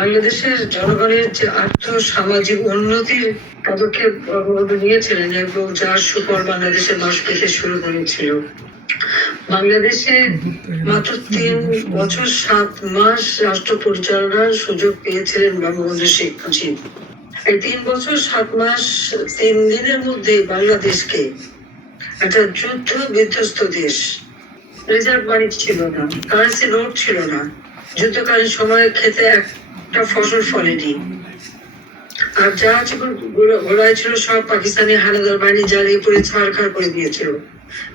বাংলাদেশের জনগণের যে আর্থ সামাজিক উন্নতির পদক্ষেপ বঙ্গবন্ধু নিয়েছিলেন এবং যার সুফল বাংলাদেশের মানুষ পেতে শুরু করেছিল বাংলাদেশে মাত্র তিন বছর সাত মাস রাষ্ট্র পরিচালনার সুযোগ পেয়েছিলেন বঙ্গবন্ধু শেখ মুজিব। এই তিন বছর সাত মাস, তিন দিনের মধ্যে বাংলাদেশকে একটা যুদ্ধ বিধ্বস্ত দেশ। রিজার্ভ মানি ছিল না, কারেন্সি নোট ছিল না। যুদ্ধকালীন সময়ে খেতে একটা ফসল ফলেনি। আর যা ঘোড়ায় ছিল সব পাকিস্তানি হানাদার বাহিনী জ্বালিয়ে পুড়ে ছাড়খাড় করে দিয়েছিল।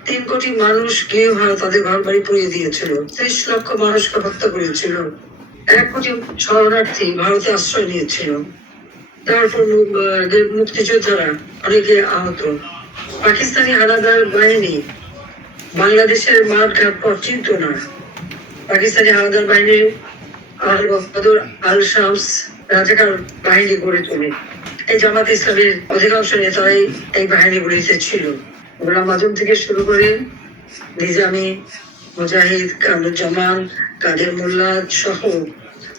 তিন কোটি মানুষ গৃহ হারা তাদের ঘর বাড়ি পুড়িয়ে দিয়েছিল। ত্রিশ লক্ষ মানুষকে হত্যা করেছিল। এক কোটি শরণার্থী ভারতে আশ্রয় নিয়েছিল। তারপর মুক্তিযোদ্ধারা অনেকে আহত। পাকিস্তানি হানাদার বাহিনী বাংলাদেশের মাঠ ঘাট পথ চিনত না। পাকিস্তানি হানাদার বাহিনীর আল আল শামস রাজাকার বাহিনী গড়ে এই জামাত ইসলামের অধিকাংশ এই বাহিনীগুলিতে ছিল। গোলাম আজম থেকে শুরু করে নিজামি, মুজাহিদ, কামরুজ্জামান, কাদের মোল্লা সহ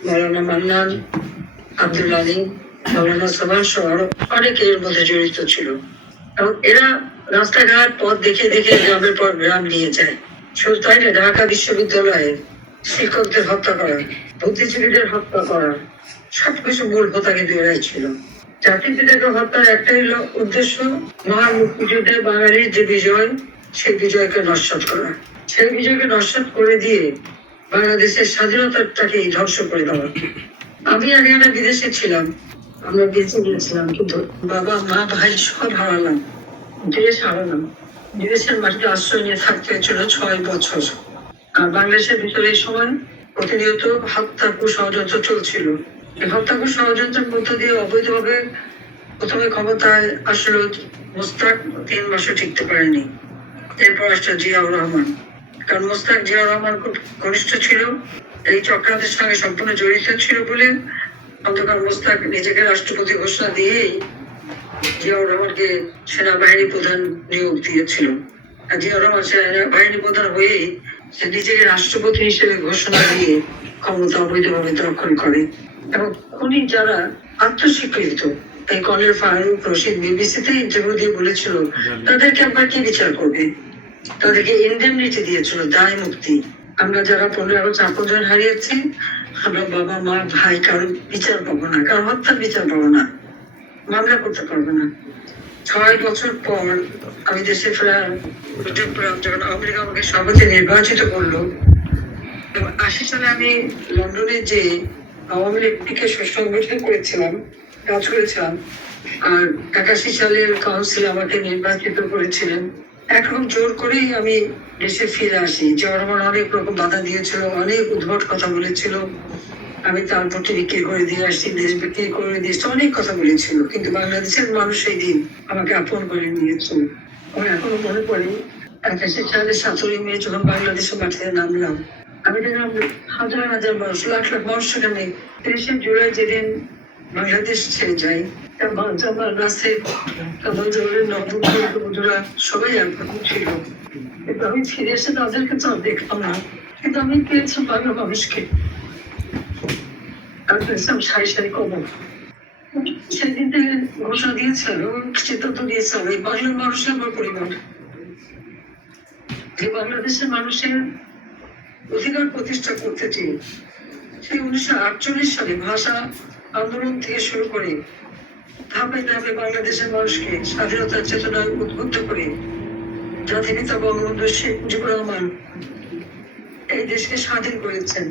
মৌলানা মান্নান, আব্দুল মৌলানা সহ আরও অনেকে এর মধ্যে জড়িত ছিল। এবং এরা রাস্তাঘাট পথ দেখে দেখে গ্রামের পর গ্রাম নিয়ে যায়। শুধু তাই না, ঢাকা বিশ্ববিদ্যালয়ে শিক্ষকদের হত্যা করা বুদ্ধিজীবীদের হত্যা করা, সবকিছু মূল হোতা কিন্তু ছিল। হত্যার একটাই উদ্দেশ্য, মহান মুক্তিযুদ্ধে বাঙালির যে বিজয়, সেই বিজয়কে নস্বাত করা। সেই বিজয়কে নস্বাত করে দিয়ে বাংলাদেশের স্বাধীনতাটাকে ধ্বংস করে দেওয়া। আমি আগে একটা বিদেশে ছিলাম। আমরা বেঁচে গিয়েছিলাম, কিন্তু বাবা, মা, ভাই সব হারালাম। দেশ হারালাম। বিদেশের মাটিতে আশ্রয় নিয়ে থাকতে হয়েছিল ছয় বছর। বাংলাদেশের ভিতরে এই সময় প্রতিনিয়ত চলছিল। এই মধ্য দিয়ে অবৈধভাবে প্রথমে ক্ষমতায় আসলো মোস্তাক, তিন টিকতে পারেনি। এরপর জিয়াউর রহমান। কারণ মোস্তাক, জিয়াউর রহমান খুব ঘনিষ্ঠ ছিল। এই চক্রান্তের সঙ্গে সম্পূর্ণ জড়িত ছিল বলে অন্ধকার মোস্তাক নিজেকে রাষ্ট্রপতি ঘোষণা দিয়েই জিয়াউর রহমানকে সেনাবাহিনী প্রধান নিয়োগ দিয়েছিল। জিয়াউর রহমান সেনাবাহিনী প্রধান হয়েই সে নিজেকে রাষ্ট্রপতি হিসেবে ঘোষণা দিয়ে ক্ষমতা অবৈধভাবে দখল করে। এবং খুনি যারা আত্মস্বীকৃত এই কর্নেল ফারুক রশিদ বিবিসিতে ইন্টারভিউ দিয়ে বলেছিল তাদেরকে আপনার কি বিচার করবে? তাদেরকে ইন্ডেমনিটি দিয়েছিল দায় মুক্তি। আমরা যারা পনেরো আগস্ট আপনজন হারিয়েছি আমরা বাবা মা ভাই কারও বিচার পাবো না কারও হত্যার বিচার পাবো না। মামলা করতে পারব না। ছয় বছর পর আমি দেশে ফেরার সুযোগ পেলাম যখন লীগ আমাকে সভাপতি নির্বাচিত করল। আশি সালে আমি লন্ডনে যে আওয়ামী লীগকে সুসংগঠিত করেছিলাম, কাজ করেছিলাম, আর একাশি সালের কাউন্সিল আমাকে নির্বাচিত করেছিলেন। একরকম জোর করেই আমি দেশে ফিরে আসি। যে অনেক রকম বাধা দিয়েছিল, অনেক উদ্ভট কথা বলেছিল। আমি প্রতি বিক্রি করে দিয়ে আসছি, দেশ বিক্রি করে দিয়েছি অনেক কথা বলেছিল, কিন্তু বাংলাদেশের মানুষ সেই দিন আমাকে আপন করে নিয়েছিল আমার এখনও মনে পড়ে, একাশি সালে সতেরোই মে যখন বাংলাদেশের মাটিতে নামলাম, আমি দেখলাম হাজার হাজার মানুষ, লাখ লাখ মানুষ সেখানে তেইশে জুলাই যেদিন বাংলাদেশ ছেড়ে যাই সবাই ছিল। কিন্তু আমি ফিরে এসে তাদেরকে তো দেখলাম না, কিন্তু আমি পেয়েছি বাংলা মানুষকে। ঘোষণা বাংলার মানুষের আমার পরিবার। যে বাংলাদেশের মানুষের অধিকার প্রতিষ্ঠা করতে চেয়ে সেই উনিশশো আটচল্লিশ সালে ভাষা আন্দোলন থেকে শুরু করে ধাপে ধাপে বাংলাদেশের মানুষকে স্বাধীনতার চেতনায় উদ্বুদ্ধ করে জাতির পিতা বঙ্গবন্ধু শেখ মুজিবুর রহমান এই দেশকে স্বাধীন করেছেন।